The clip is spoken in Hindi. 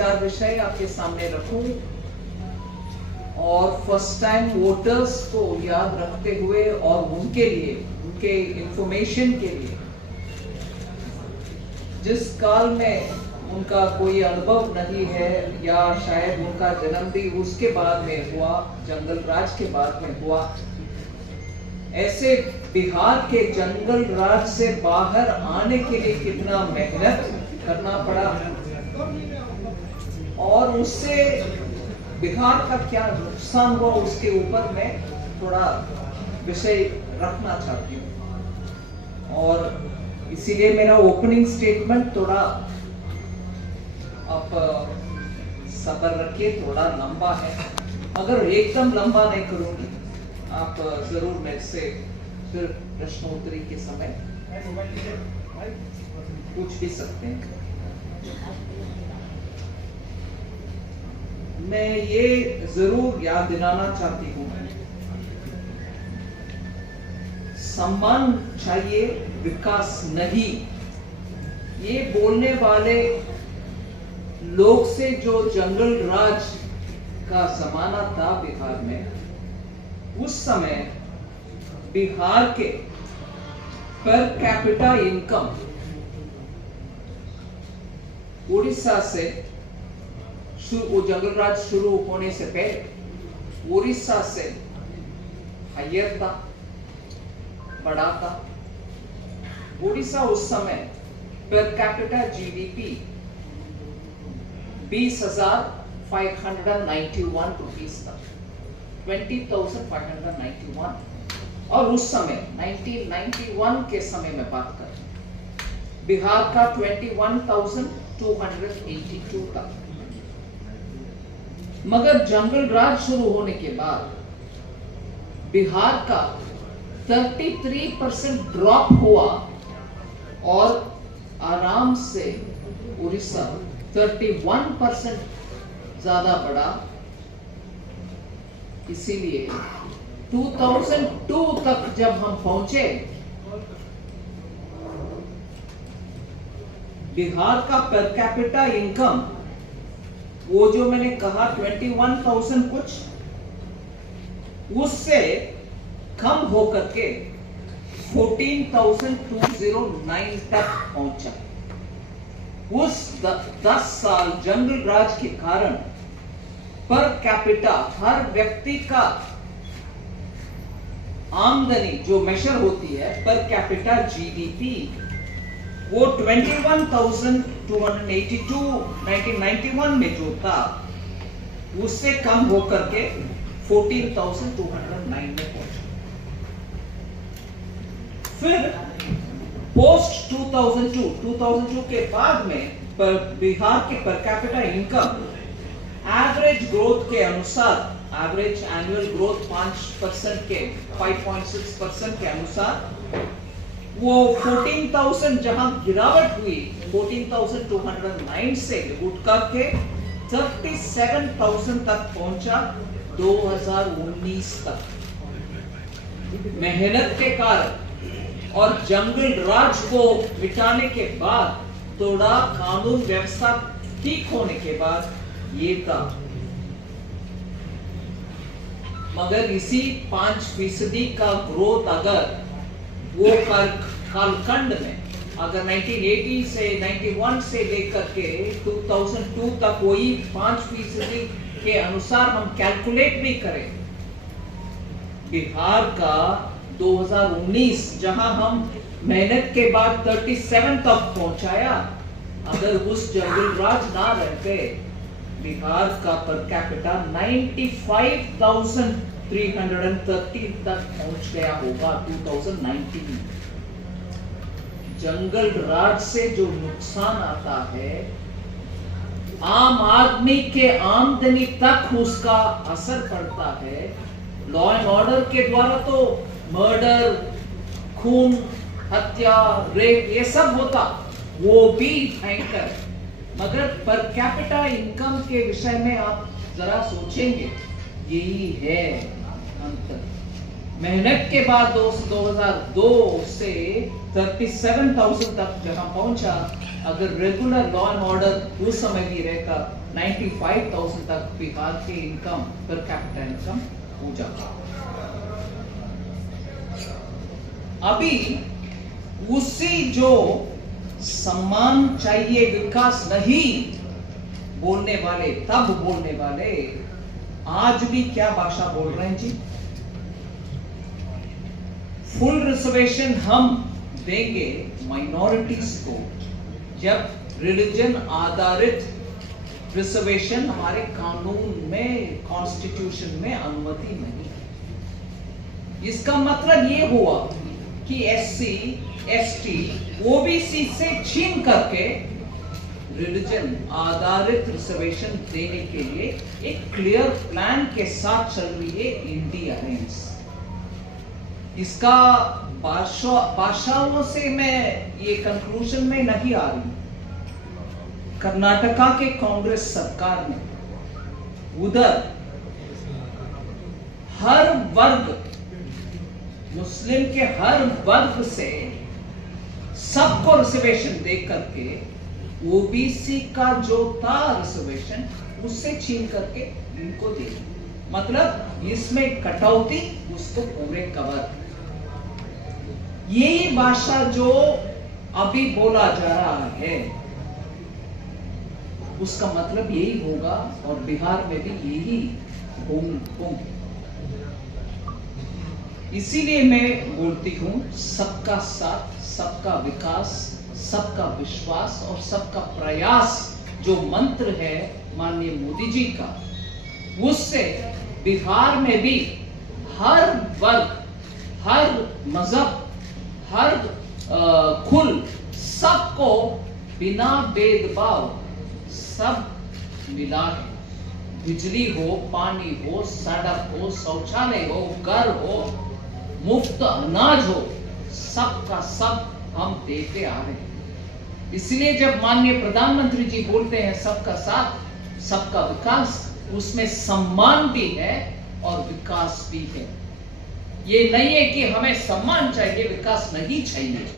चार विषय आपके सामने रखूं और फर्स्ट टाइम वोटर्स को याद रखते हुए और उनके लिए, उनके इंफॉर्मेशन के लिए, जिस काल में उनका कोई अनुभव नहीं है या शायद उनका जन्म भी उसके बाद में हुआ, जंगल राज के बाद में हुआ, ऐसे बिहार के जंगल राज से बाहर आने के लिए कितना मेहनत करना पड़ा और उससे बिहार का क्या नुकसान हुआ, उसके ऊपर मैं थोड़ा विषय रखना चाहती हूँ। और इसीलिए मेरा ओपनिंग स्टेटमेंट थोड़ा आप सब्र रखिए, थोड़ा लंबा है। अगर एकदम लंबा नहीं करूंगी, आप जरूर मेरे से फिर प्रश्नोत्तरी के समय पूछ भी सकते हैं। मैं ये जरूर याद दिलाना चाहती हूँ, सम्मान चाहिए, विकास नहीं। ये बोलने वाले लोग से जो जंगल राज का जमाना था बिहार में, उस समय बिहार के पर कैपिटा इनकम उड़ीसा से जंगल राज शुरू होने से पहले उड़ीसा से हायर था, बड़ा था। उड़ीसा उस समय पर कैपिटा जीडीपी 20,591 रुपीस था, 20,591। और उस समय 1991 के समय में बात कर, बिहार का 21,282 था। मगर जंगल राज शुरू होने के बाद बिहार का 33% ड्रॉप हुआ और आराम से उड़ीसा 31% ज्यादा बढ़ा। इसीलिए 2002 तक जब हम पहुंचे, बिहार का पर कैपिटा इनकम वो जो मैंने कहा 21,000 कुछ, उससे कम होकर के 14,209 तक पहुंचा। उस 10 साल जंगल राज के कारण पर कैपिटा, हर व्यक्ति का आमदनी जो मेजर होती है पर कैपिटा जीडीपी, वो 21,282 1991 में जो था, उससे कम होकर के 14,209 में पहुंचा। फिर पोस्ट 2002 के बाद में पर बिहार के per capita income average growth के अनुसार, एवरेज एनुअल ग्रोथ 5.6% के अनुसार वो 14,000 जहां गिरावट हुई 14,209 से उठ करके 37,000 तक पहुंचा 2019 तक। मेहनत के कारण और जंगल राज को मिटाने के बाद, थोड़ा कानून व्यवस्था ठीक होने के बाद ये था। मगर इसी 5% का ग्रोथ अगर वो कालखंड में अगर 1980 से 91 से लेकर के 2002 तक वही 5% के अनुसार हम कैलकुलेट भी करें, बिहार का 2019 जहां हम मेहनत के बाद 37 तक पहुंचाया, अगर उस जंगल राज ना रहते, बिहार का पर कैपिटा 95,330 तक पहुंच गया होगा 2019 में। जंगल राज से जो नुकसान आता है, आम आदमी के आमदनी तक उसका असर पड़ता है। लॉ एंड ऑर्डर के द्वारा तो मर्डर, खून, हत्या, रेप ये सब होता, वो भी भयंकर। मगर पर कैपिटा इनकम के विषय में आप जरा सोचेंगे, यही है अंतर। मेहनत के बाद 2002 से 37,000 तक जहां पहुंचा, अगर रेगुलर लॉ एंड ऑर्डर उस समय भी रहता 95,000 तक बिहार के इनकम पर कैपिटा इनकम हो जाता। अभी उसी जो सम्मान चाहिए विकास नहीं बोलने वाले, तब बोलने वाले आज भी क्या भाषा बोल रहे हैं जी? फुल रिजर्वेशन हम देंगे माइनॉरिटीज को, जब रिलीजन आधारित रिजर्वेशन हमारे कानून में, कॉन्स्टिट्यूशन में अनुमति नहीं है। इसका मतलब ये हुआ कि एससी, एसटी, ओबीसी से छीन करके रिलीजन आधारित रिजर्वेशन देने के लिए एक क्लियर प्लान के साथ चल रही है इंडी अलायंस। इसका भाषाओं से मैं ये कंक्लूजन में नहीं आ रही। कर्नाटका के कांग्रेस सरकार ने उधर हर वर्ग, मुस्लिम के हर वर्ग से सबको रिजर्वेशन दे करके ओबीसी का जो था रिजर्वेशन उससे छीन करके इनको दे, मतलब इसमें कटौती, उसको पूरे कवर। यही भाषा जो अभी बोला जा रहा है उसका मतलब यही होगा, और बिहार में भी यही होगा। इसीलिए मैं बोलती हूं सबका साथ, सबका विकास, सबका विश्वास और सबका प्रयास जो मंत्र है माननीय मोदी जी का, उससे बिहार में भी हर वर्ग, हर मजहब, हर कुल, सबको बिना भेदभाव सब मिला है। बिजली हो, पानी हो, सड़क हो, शौचालय हो, घर हो, मुफ्त अनाज हो, सबका सब हम देते आ रहे हैं। इसलिए जब माननीय प्रधानमंत्री जी बोलते हैं सबका साथ, सबका विकास, उसमें सम्मान भी है और विकास भी है। ये नहीं है कि हमें सम्मान चाहिए, विकास नहीं चाहिए।